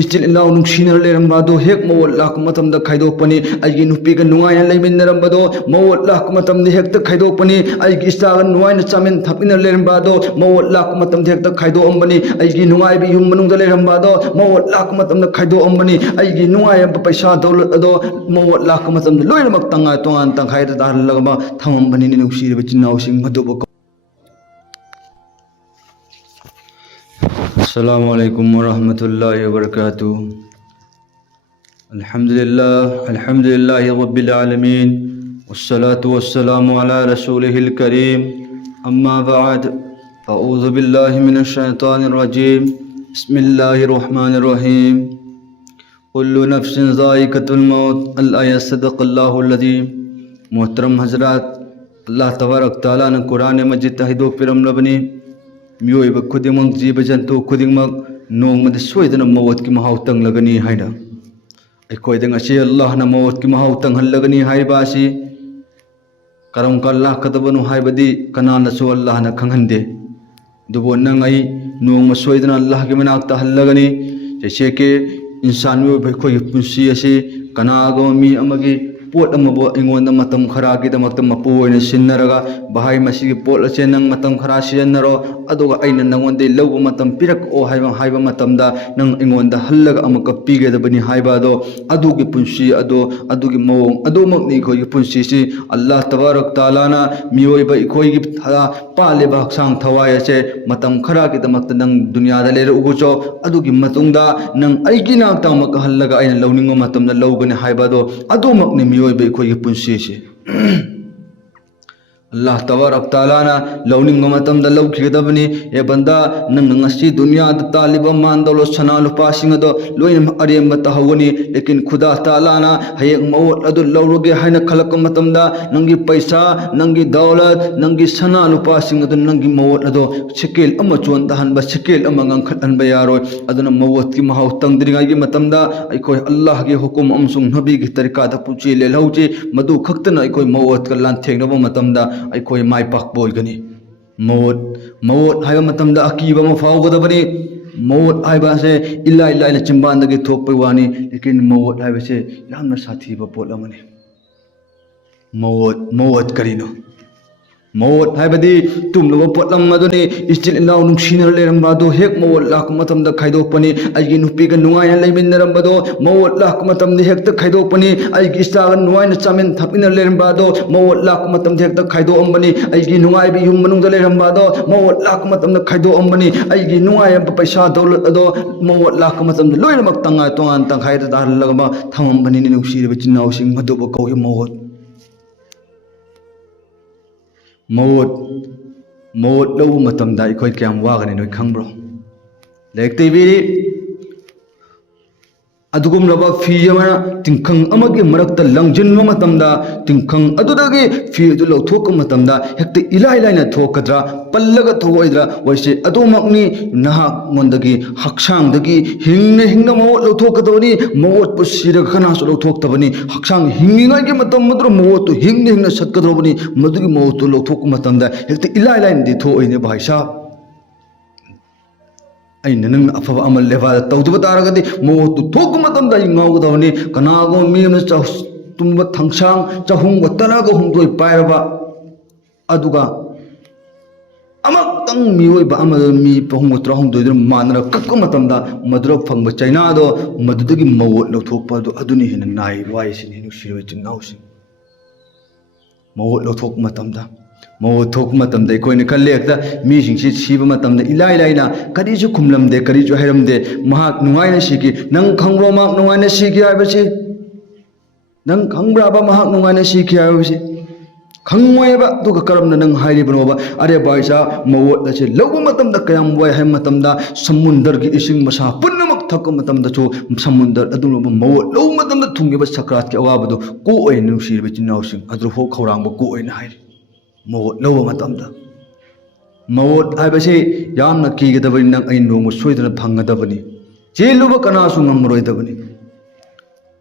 Still इनाउ नुंगसिना लेरंबादो हेक मवत लाक मतमदा खाइदोकपनि आइगी नुपीगा नुंगायना लेमिनरंबादो मवत लाक मतमदा हेक्ता खाइदोकपनि आइगी इस्टागा नुंगायना चामेन थापिना लेरंबादो मवत लाक मतमदा हेक्ता खाइदोकअम्बनि आइगी नुंगायबि yum मनुंगदा लेरंबादो मवत लाक मतमदा खाइदोकअम्बनि आइगी नुंगायब पैसा दौलत अदो मवत लाक मतमदा लोइनमक तंगा तोंगान तंखायदा दाहलगमा थमंबनि नुंगसिरबा चिन्नाउसिंग मदुबो अस्सलामुअलैकुम वरहमतुल्लाहि वबरकातुह अल्हम्दुलिल्लाहि रब्बिल आलमीन वस्सलातु वस्सलामु अला रसूलिहिल करीम अम्मा बअद अऊज़ु बिल्लाहि मिनश शैतानिर रजीम बिस्मिल्लाहिर रहमानिर रहीम कुल्लु नफ्सिन ज़ाइक़तुल मौत अल्लाह सदक़ल्लाहुल अज़ीम। मोहतरम हज़रात, अल्लाह तबारक तआला ने कुरान मजीद तहिदो पिरमलबनी मियोइब खुदिमक जीव जंतु खुदिमक नोंगमद सोयदना मौत की महाव तंगलगनी हाइना अखोयद ngasi अल्लाह ना मौत की महाव तंगहलगनी हाइबासी करम का अल्लाह कदबनु हाइबदी कनानसु अल्लाह ना खंगहंदे दुबो नंग आई नोंग सोयदना अल्लाह के मनाक तहलगनी जैसे के इंसान में अखोय पुंसी असी कनागो मी अमगी पोट अमबो इंगोंद मतम खरा की दमक मपु ओइने सिन्नरगा बहाई मसी की पोट अचे नंग मतम खरा सिन्नरो अदुगा अइना नंगोंदे लौब मतम पिरक ओ हाइबा मतमदा नंग इंगोंद हल्लगा अमक पीगेदबनी हाइबादो अदुगी पुंसी अदुगी मवोंग अदुमकनी खोई पुंसी सि अल्लाह तबारक तआला ना मियोइबा इखोई पालेबा हक्सांग थवाय अचे मतम खरा की दमक नंग दुनियादा लेर उगुचो अदुगी मतुंगदा नंग अइगी नाक तामक हल्लगा अइना लौनिंगो मतमदा लौगने हाइबादो अदुमकनी मियोइबा इखोई पुंसी सि अल्लाह तबारक तआला ना लौनिंग मतमदा लौखिगदबनी ए बंदा नंग ngasi दुनिया द तालिबा मानदलो सना लुपासिंग दो लोइन अरेम तहवनी लेकिन खुदा तआला ना हयेक मौत अदु लौरोगे हाइना खलक मतमदा नंगी पैसा नंगी दौलत नंगी सना लुपासिंग दो नंगी मौत अदो सिकेल अमा चोन दहनबा सिकेल अमा ngangkhathanba yaroi aduna मौत की महाव तंगद्रिंगाई की मतमदा अखोय अल्लाह के हुकुम अमसुंग नबी की तरीका द पुची ले लौजे मदु खक्तना अखोय मौत का लान थेंगनबा मतमदा अखोय माय पाकबो ओइगनी मौत हाइबा मतमदा अकीबा म फावगदबनी मौत हाइबा से इलाइलाइना चिंबानदगी थोकपै वानी लेकिन मौत हाइबा से यामना साथीबा पोट अमनी मौत करिनो मौत हाइबदी तुमलबा पोटलम मदुनी इस्टिल इनाउ नुंगसिना लेरंबादो हेक मौत लाक मतमदा खाइदोकपनि आइगी नुपीगा नुंगायना लेमिनरंबादो मौत लाक मतमदा हेक्ता खाइदोकपनि आइगी इस्टागा नुंगायना चामेन थापिना लेरंबादो मौत लाक मतमदा हेक्ता खाइदोकअम्बनि आइगी नुंगायबि युम मनुंगदा लेरंबादो मौत लाक मतमदा खाइदोकअम्बनि आइगी नुंगायब पैसा दौलत अदो मौत लाक मतमदा लोइनमक तंगा तोंगान तंखायदा दाहलगमा थमंबनि नुंगसिरबा चिन्नाउसिंग मदुबो कौगे मौत लौ मतमदा इखोय क्याम वागने नोय खंब्रो लाइक तेबीरी अदुगुमलबा फी अमना तिंखंग अमगी मरक्ता लंजिनबा मतमदा तिंखंग अदुदगी फी अदु लौथोक मतमदा हेक्ते इलाइलाइना थोकद्रा पल्लगा थोइद्रा वैसे अदुमकनी नहा मोंदगी हक्सांगदगी हिंगना मौत लौथोकदबनी मौत पुसिरग खनासु लौथोकतबनी हक्सांग हिंगिंगागी मतम मद्रो मौत हिंगना सत्कदबनी मदुगी मौत लौथोक मतमदा हेक्ते इलाइलाइन दि थोइने भाई साहब अइना नंग अफब अमल लेवा तौदब तारगदि मौत थोक मतमदा इंगावगदबनी कनागो मीम तुम थंगसांग चहुंग तनागो हुंदोय पायरबा अदुगा अमक्तंग मियोइबा अमद मी पहुंग त्रहुंदोय मानरा कक्क मतमदा मदुरो फंगबा चाइनादो मदुदगी मौत लौथोकपा अदुनि हेन नाइ वाइसिनि नुसिरबा चिन्नाउसि मौत लौथोक मतमदा मौत थोक मतमदा अखोयने खल्ले हेक्ता मीसिंगसि सिबा मतमदा इलाइलाइना करिजु खुमलमदे करिजु हैरमदे महाक नुंगाइना सिगी नंग खंग्रो माक नुंगाइना सिगी हाइबसि नंग खंग्राबा महाक नुंगाइना सिगी हाइबसि खंगोयबा दुगा करमना नंग हाइरिबनोबा अरे भाईसा मौत असे लौबा मतमदा कयाम वाय हाइ मतमदा समुंदर की इसिंग मसा पुन्नमक थक मतमदा चो समुंदर अदुलोबा मौत लौ मतमदा थुंगेबा सकरात के अवाबदो को ओय नुसिरबा चिन्नाउसिंग अद्रो हो खौरांबा को ओयना हाइरि मौत लौ मतमदा मौत हाइबसे यामना कीगदबनी नंग अइ नोंग सोइदना फंगदबनी चेलुबा कनासु ngमरोइदबनी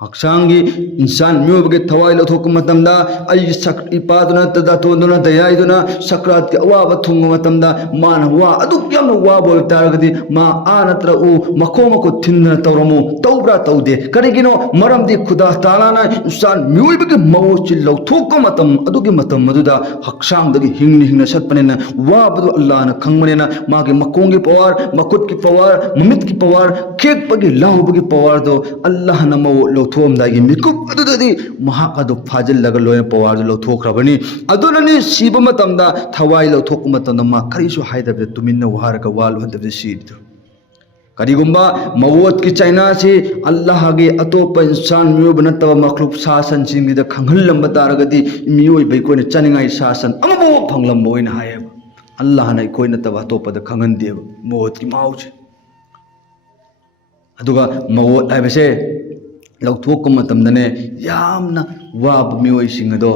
हक्सांगी इंसान म्योबगे थवाई लथोक मतमदा आई सक इपादुना तदातोदुना दयाइदुना सक्रात के अवाब थुंग मतमदा मान वा अदुक याम वा बोल तारगदी मा आनत्र उ मखोमको थिन्न तौरमु तौब्रा तौदे करिगिनो मरमदी खुदा तालाना इंसान म्योबगे मवोचि लथोक मतम अदुगी मतम मदुदा हक्सांगदगी हिंगनि हिंगना सतपनेना वा बदु अल्लाह ना खंगमनेना मागे मकोंगी पवार मकुट की पवार ममित की पवार खेकपगी लाहुबगी पवार दो अल्लाह ना मवो थोमदागी मिकुप अदुददी महाक अदु फाजिल्लगा लोय पवार लौथोख्रबनी अदुननी सीब मतमदा थवाई लौथोक मतमदा मा करिसु हाइदबे तुमिन्ना वारका वाल हदबे सीद करिगुम्बा मवोत की चाइना से अल्लाह गे अतोप इंसान म्योब नतब मखलूक शासन सिंगिदा खंगहल्लम तारगदी मियोय बैकोने चनिंगाई शासन अमबो फंगलम बोइन हाय अल्लाह ना कोई नतब अतोपद खंगनदेब मवोत की माउच अदुगा मवोत हाइबसे लौथोक मतमदने यामना वाब मियोयसिंग अदो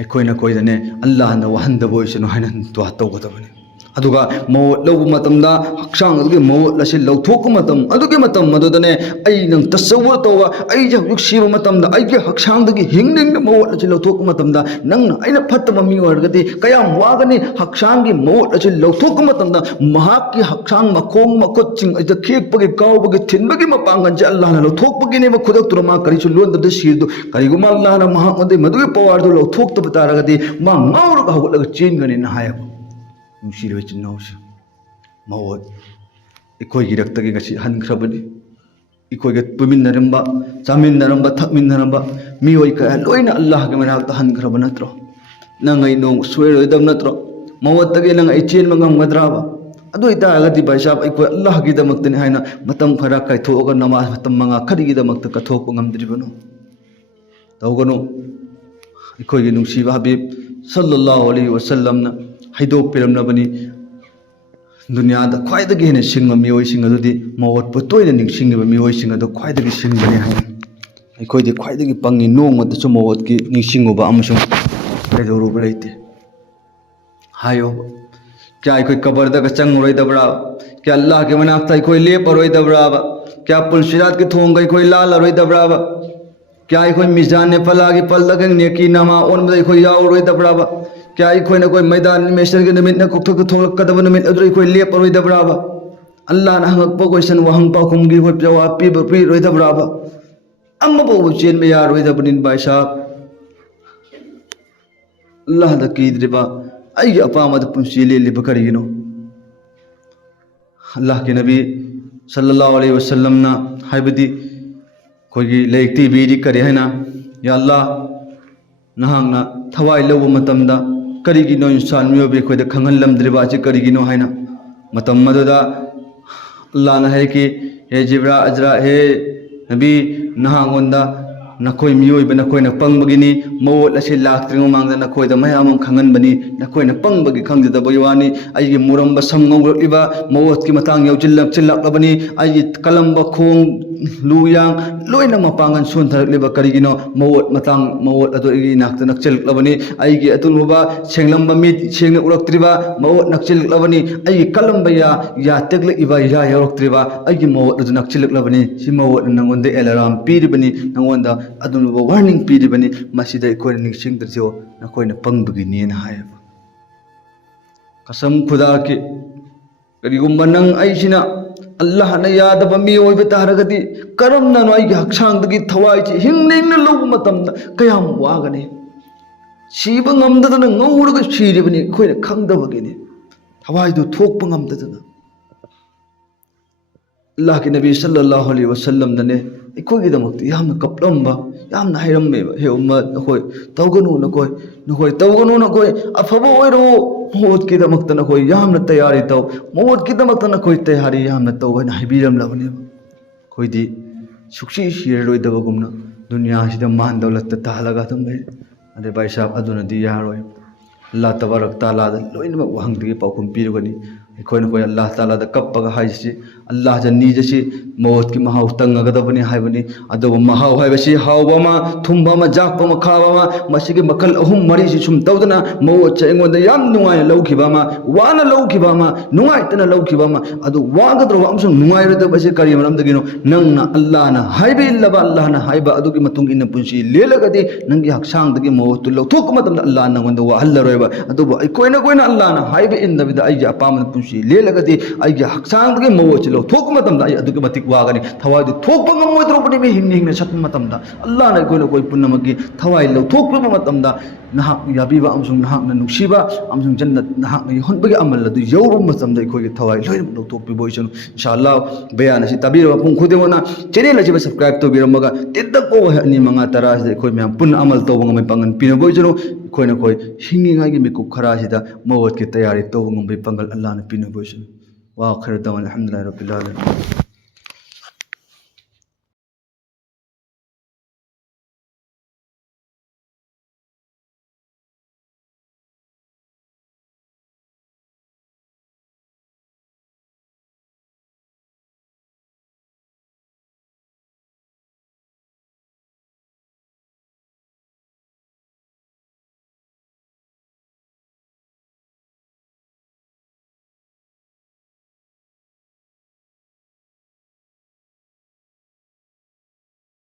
अखोइना कोइदने अल्लाह ना वहंदबोइसनो हाइना तो तौगदबने अदुगा मवोत लौब मतमदा हक्सांग अदुगे मवोत लसि लौथोक मतम अदुगे मतम मदुदने आई नंग तसव्वुर तौवा आई जहुक सिब मतमदा आइगे हक्सांगदगी हिंगनिंग मवोत लसि लौथोक मतमदा नंग आइना फत्तब मि ओरगदि कयाम वागनि हक्सांगी मवोत लसि लौथोक मतमदा महाकी हक्सांग मखोंग मखोचिंग अज खेकपगे कावबगे थिनबगे मपांगन जे अल्लाह ना लौथोकपगे ने खुदक तुरमा करिसु लोंदद सिरदु करिगुमा अल्लाह ना महाक मदे मदुगे पवारदु लौथोक तब तारगदि मा ngawrga hawlga chingani na hayab नुसीर चिन्नौस मवोत इखोई रक्तगे गसी हनख्रबनी इखोई पुमिन्नरंबा चामिन्नरंबा थकमिन्नरंबा मियोई का लोइना अल्लाह के मनाक हनख्रब नत्रो नंगई नो सोयरोदब नत्रो मवोतगे नंगई चेन मंगमगद्राबा अदु इतागति भाईसाब इखोई अल्लाह की दमक्तने हाइना मतम खरा काइथोगा नमाज मतम मंगा खरिगी दमक्त कथोक ngамद्रिबनो तौगनो इखोई नुसीबा हबीब सल्लल्लाहु अलैहि वसल्लम ना हाइदोक पिरमनबनी दुनियादा ख्वाइदगी हेने सिंगम मियोइसिंग अदुदि मवोत पुतोइना निंगसिंगबा मियोइसिंग अदु ख्वाइदगी सिंगबने हाय अखोइदि ख्वाइदगी पंगी नोंगमदसु मवोत की निंगसिंगोबा अमसुं लेदोरुबा लेते हायो क्या अखोइ कबरदगा चंगरोइदबरा क्या अल्लाह के मनाक्ता अखोइ लेपरोइदबरा क्या पुलसिरात के थोंग अखोइ लालरोइदबरा क्या अखोइ मिजान ने फलागी पल्लगन नेकी नमा ओनबदा अखोइ यावरोइदबरा क्या अखोइना कोई मैदान मेशर के नमित न कुथक थोलकदब नमित अदुइ कोई लेपरोइदबराबा अल्लाह ना हंगकपो क्वेश्चन वहंग पाखुमगी होय जवाब पी रोइदबराबा अम्मबो चेन में यारोइदबनिन भाई साहब अल्लाह दा कीद्रिबा आई अपामद पुंसी लेलिब करिगिनो अल्लाह के नबी सल्लल्लाहु अलैहि वसल्लम ना हाइबदी कोई लेक्ति बीरी करे है ना या अल्लाह नहांगना थवाई लौब मतमदा करिगिनो इंसान मियोबे खोद खंगलमद्रिबाचे करिगिनो हाइना मतम मदुदा अल्लाह ना है कि हे जिब्रा अजरा हे नबी नहांगोंदा नखोई मियोब नखोइना पंगबगिनी मवोत असे लाक्त्रिंग मांगदा नखोइदा मयाम खंगनबनी नखोइना पंगबगी खंगदबगी वानी आइगे मुरंबा समंगोलिबा मवोत की मतंग यौचिल्लक चिल्लकलबनी आइगे कलंबा खोंग लुयांग लोइना मपांगन सुनथरलिबा करिगिनो मवोत मतंग मवोत अदोगी नाक्ता नक्चिल्लकलबनी आइगे अतुलबा सेंगलंबा मिट सेंगना उरक्त्रिबा मवोत नक्चिल्लकलबनी आइगे कलंबा या तेगलइबा या यौरक्त्रिबा आइगे मवोत अदु नक्चिल्लकलबनी सि मवोत नंगोंदे अलार्म पीरिबनी नंगोंदा अदुनबो वार्निंग पीरिबनी मसिदा इकोइन निंगसिंगदजो नकोइना पंगबगिनी ना हायब कसम खुदा के करिगुम्बा नंग आइसिना अल्लाह ना यादब मियोइब तारगदी करमना नो आइगे हक्सांगदगी थवाइचे हिंगनिंगना लौब मतमदा कयाम वागने सीब ngамददना ngौरगा सीरिबनी खोइना खंगदबगिनी थवाइदो थोकपा ngамददना अल्लाह के नबी सल्लल्लाहु अलैहि वसल्लम दने इकोगिदमक्ति यामना कपलंबा यामना हैरम्मेबा हे उम्मत नखोइ तौगनु नखोइ अफबो ओइरो मवोत किदमक्ता नखोइ यामना तैयारी तौ मवोत किदमक्ता नखोइ तैयारी यामना तौ हैना हाइबिरमलबने खोइदि सुक्सी सिररोइदबगुमना दुनिया सिदा मान दौलत तालगा तुम अरे भाई साहब अदुनदी यारोइ अल्लाह तबारक ताला लोइनमक वहंगदगी पाउखुम पीरगनी ꯑꯩꯈꯣꯏꯅ ꯑꯩꯈꯣꯏ ꯑꯜꯂꯥꯍ ꯇꯥꯂꯥꯗ ꯀꯞꯄꯒ ꯍꯥꯏꯁꯤ ꯑꯜꯂꯥꯍꯗ ꯅꯤꯖꯁꯤ ꯃꯧꯠꯀꯤ ꯃꯍꯥꯎ ꯇꯪꯉꯒꯗꯕꯅꯤ ꯍꯥꯏꯕꯅꯤ ꯑꯗꯨꯕꯨ ꯃꯍꯥꯎ ꯍꯥꯏꯕꯁꯤ ꯍꯥꯎꯕ ꯑꯃ ꯊꯨꯝꯕ ꯑꯃ ꯖꯥꯛꯄ ꯑꯃ ꯈꯥꯕ ꯑꯃ ꯃꯁꯤꯒꯤ ꯃꯈꯜ ꯑꯍꯨꯝ ꯃꯔꯤꯁꯤ ꯁꯨꯝ ꯇꯧꯗꯅ ꯃꯧꯠꯁꯦ ꯑꯩꯉꯣꯟꯗ ꯌꯥꯝ ꯅꯨꯡꯉꯥꯏꯅ ꯂꯧꯈꯤꯕ ꯑꯃ ꯋꯥꯅ ꯂꯧꯈꯤꯕ ꯑꯃ ꯅꯨꯡꯉꯥꯏꯇꯅ ꯂꯧꯈꯤꯕ ꯑꯃ ꯑꯗꯨ ꯋꯥꯒꯗꯧꯕ ꯑꯃꯁꯨꯡ ꯅꯨꯡꯉꯥꯏꯔꯣꯏꯗꯕꯁꯤ ꯀꯔꯤ ꯃꯔꯝꯗꯒꯤꯅꯣ ꯅꯪꯅ ꯑꯜꯂꯥꯍꯅ ꯍꯥꯏꯕ ꯏꯜꯂꯕ ꯑꯜꯂꯥꯍꯅ ꯍꯥꯏꯕ ꯑꯗꯨꯒꯤ ꯃꯇꯨꯡ ꯏꯟꯅ ꯄꯨꯟꯁꯤ ꯂꯦꯜꯂꯒꯗꯤ ꯅꯪꯒꯤ ꯍꯛꯆꯥꯡꯗꯒꯤ ꯃꯧꯠꯇꯨ ꯂꯧꯊꯣꯛꯄ ꯃꯇꯝꯗ ꯑꯜꯂꯥꯍ ꯅꯪꯉꯣꯟꯗ ꯋꯥꯍꯜꯂꯔꯣꯏꯕ ꯑꯗꯨꯕꯨ ꯑꯩꯈꯣꯏꯅ ꯑꯜꯂꯥꯍꯅ ꯍꯥꯏꯕ ꯏꯟꯗꯕꯤꯗ ꯑꯩꯒꯤ ꯑꯄꯥꯝꯕ ꯄꯨꯟꯁꯤ ꯂꯦꯜꯂꯒꯗꯤ ꯑꯩꯒꯤ ꯍꯛꯆꯥꯡꯗꯒꯤ ꯃꯧꯠꯁꯤ ꯂꯧꯊꯣꯛꯄ ꯃꯇꯝꯗ ꯑꯩ ꯑꯗꯨꯛꯀꯤ ꯃꯇꯤꯛ ꯋꯥꯒꯅꯤ ꯊꯋꯥꯏꯗꯨ ꯊꯣꯛꯄ ꯉꯝꯃꯣꯏꯗꯧꯕꯅꯤ ꯍꯤꯡꯅ ꯆꯠꯄ ꯃꯇꯝꯗ ꯑꯜꯂꯥꯍꯅ ꯑꯩꯈꯣꯏ ꯄꯨꯝꯅꯃꯛꯀꯤ ꯊꯋꯥꯏ ꯂꯧꯊꯣꯛꯂꯕ ꯃꯇꯝꯗ ꯅꯍꯥꯛꯅ ꯌꯥꯕꯤꯕ ꯑꯃꯁꯨꯡ ꯅꯍꯥꯛꯅ ꯅꯨꯡꯁꯤꯕ ꯑꯃꯁꯨꯡ ꯖꯟꯅꯠ ꯅꯍꯥꯛꯅ ꯌꯧꯍꯟꯕꯒꯤ ꯑꯃꯜ ꯑꯗꯨ ꯌꯧꯔꯕ ꯃꯇꯝꯗ ꯑꯩꯈꯣꯏꯒꯤ ꯊꯋꯥꯏ ꯂꯣꯏꯅꯃꯛ ꯂꯧꯊꯣꯛꯄꯤꯕ ꯑꯣꯏꯁꯅꯨ ꯏꯟꯁꯥꯑꯜꯂꯥ ꯕꯌꯥꯟ ꯑꯁꯤ ꯇꯥꯕꯤꯔꯕ ꯃꯄꯨꯡ ꯈꯨꯗꯤꯡꯃꯛꯅ ꯆꯦꯅꯦꯜ ꯑꯁꯤꯕꯨ ꯁꯕꯁꯀ꯭ꯔꯥꯏꯕ ꯇꯧꯕꯤꯔꯝꯃꯒ ꯇꯦꯟꯇꯛꯄ ꯋꯥꯍꯩ 2 5 10 ꯑꯁꯤꯗ ꯑꯩꯈꯣꯏ ꯃꯌꯥꯝ ꯄꯨꯟꯅ ꯑꯃꯜ ꯇꯧꯕ ꯉꯝꯕꯩ ꯄꯥꯡꯒꯜ ꯄꯤꯅꯕ ꯑꯣꯏꯁꯅꯨ ꯑꯩꯈꯣꯏ ꯍꯤꯡꯉꯤꯉꯩꯒꯤ ꯃꯤꯀꯨꯞ ꯈꯔ ꯑꯁꯤꯗ ꯃꯧꯠꯀꯤ ꯇꯌꯥꯔꯤ ꯇꯧꯕ ꯉꯝꯕꯩ ꯄꯥꯡꯒꯜ ꯑꯜꯂꯥꯍꯅ ꯄꯤꯅꯕ ꯑꯣꯏꯁꯅു ꯋꯥꯈꯔ ꯗꯥꯋꯥꯅ ꯑꯜꯍꯝꯗꯨꯂꯤꯜꯂꯥꯍꯤ ꯔബ്ꯕꯤꯜ ꯑꯥꯂꯃꯤꯟ